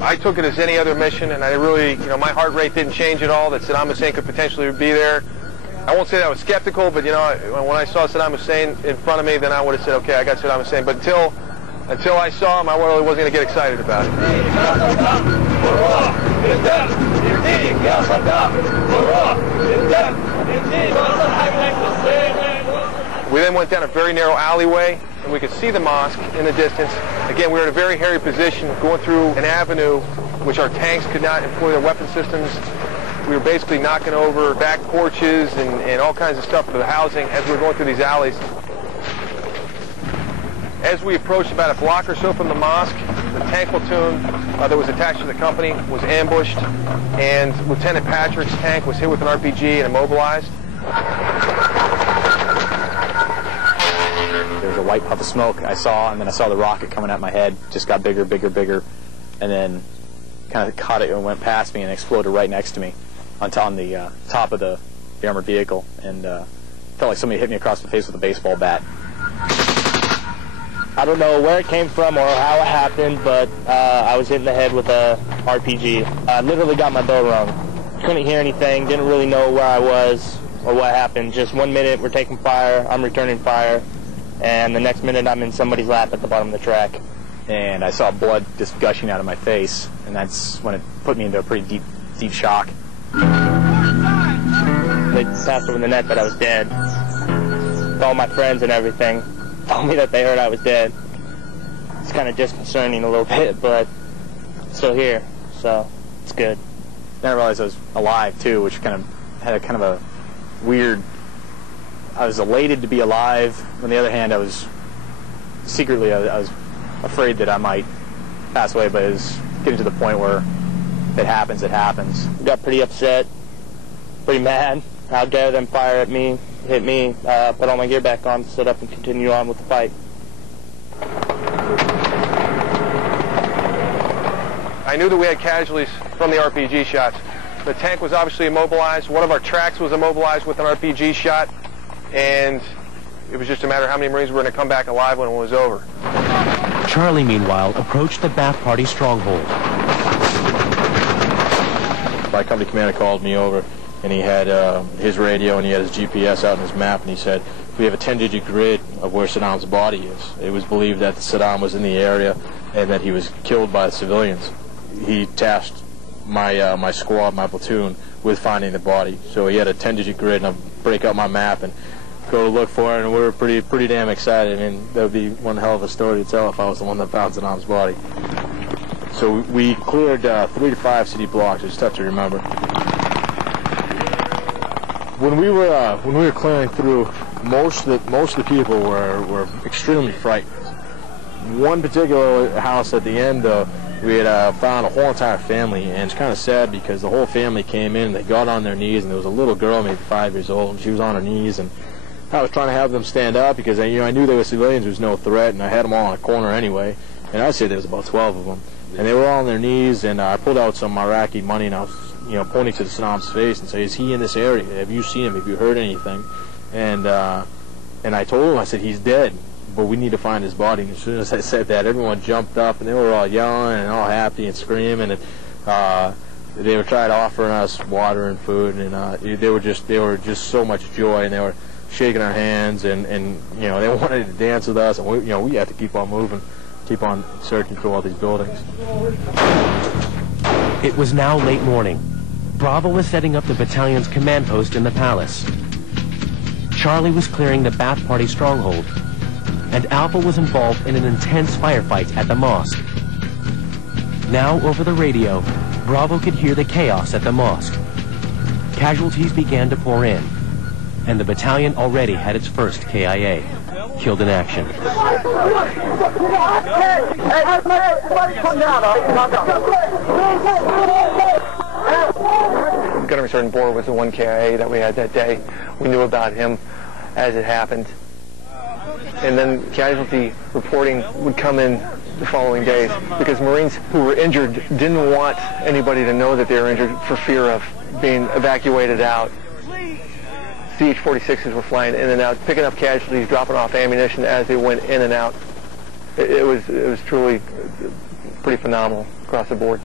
I took it as any other mission, and I really, you know, my heart rate didn't change at all, that Saddam Hussein could potentially be there. I won't say that I was skeptical, but, you know, when I saw Saddam Hussein in front of me, then I would have said, okay, I got Saddam Hussein. But until I saw him, I really wasn't going to get excited about it. We then went down a very narrow alleyway, and we could see the mosque in the distance. Again, we were in a very hairy position, going through an avenue which our tanks could not employ their weapon systems. We were basically knocking over back porches and all kinds of stuff for the housing as we were going through these alleys. As we approached about a block or so from the mosque, the tank platoon that was attached to the company was ambushed, and Lieutenant Patrick's tank was hit with an RPG and immobilized. There was a white puff of smoke I saw, and then I saw the rocket coming at my head. Just got bigger, bigger, bigger, and then kind of caught it and went past me and exploded right next to me on the top of the armored vehicle, and felt like somebody hit me across the face with a baseball bat. I don't know where it came from or how it happened, but I was hit in the head with a RPG. I literally got my bell rung. Couldn't hear anything, didn't really know where I was or what happened. Just 1 minute we're taking fire, I'm returning fire, and the next minute I'm in somebody's lap at the bottom of the track. And I saw blood just gushing out of my face, and that's when it put me into a pretty deep shock. They passed over the net that I was dead. All my friends and everything told me that they heard I was dead. It's kind of disconcerting a little bit, but still here, so it's good. Then I realized I was alive too, which kind of had a kind of a weird. I was elated to be alive. On the other hand, I was secretly I was afraid that I might pass away, but it was getting to the point where if it happens, it happens. Got pretty upset, pretty mad. How dare them fire at me, hit me, put all my gear back on, stood up and continue on with the fight. I knew that we had casualties from the RPG shots. The tank was obviously immobilized. One of our tracks was immobilized with an RPG shot, and it was just a matter of how many Marines were going to come back alive when it was over. Charlie, meanwhile, approached the Ba'ath Party stronghold. My company commander called me over, and he had his radio and he had his GPS out on his map, and he said, we have a 10-digit grid of where Saddam's body is. It was believed that Saddam was in the area and that he was killed by the civilians. He tasked my squad, my platoon, with finding the body. So he had a 10-digit grid, and I'd break out my map and go to look for it, and we were pretty damn excited. I mean, that would be one hell of a story to tell if I was the one that found Saddam's body. So we cleared 3 to 5 city blocks. It's tough to remember. When we were clearing through, most of the people were extremely frightened. One particular house at the end, we had found a whole entire family, and it's kind of sad because the whole family came in, and they got on their knees, and there was a little girl, maybe 5 years old, and she was on her knees, and I was trying to have them stand up because I knew they were civilians, there was no threat, and I had them all in a corner anyway, and I'd say there was about 12 of them, and they were all on their knees, and I pulled out some Iraqi money, and I was pointing to Saddam's face and say, is he in this area? Have you seen him? Have you heard anything? And I told him, I said, he's dead, but we need to find his body. And as soon as I said that, everyone jumped up, and they were all yelling and all happy and screaming, and they were trying to offer us water and food, and they were just so much joy, and they were shaking our hands, and they wanted to dance with us, and we had to keep on moving, keep on searching through all these buildings. It was now late morning. Bravo was setting up the battalion's command post in the palace. Charlie was clearing the Ba'ath Party stronghold, and Alpha was involved in an intense firefight at the mosque. Now, over the radio, Bravo could hear the chaos at the mosque. Casualties began to pour in, and the battalion already had its first KIA, killed in action. Gunnery Sergeant Bohr was the one KIA that we had that day. We knew about him as it happened. And then casualty reporting would come in the following days because Marines who were injured didn't want anybody to know that they were injured for fear of being evacuated out. CH-46s were flying in and out, picking up casualties, dropping off ammunition as they went in and out. It was truly pretty phenomenal across the board.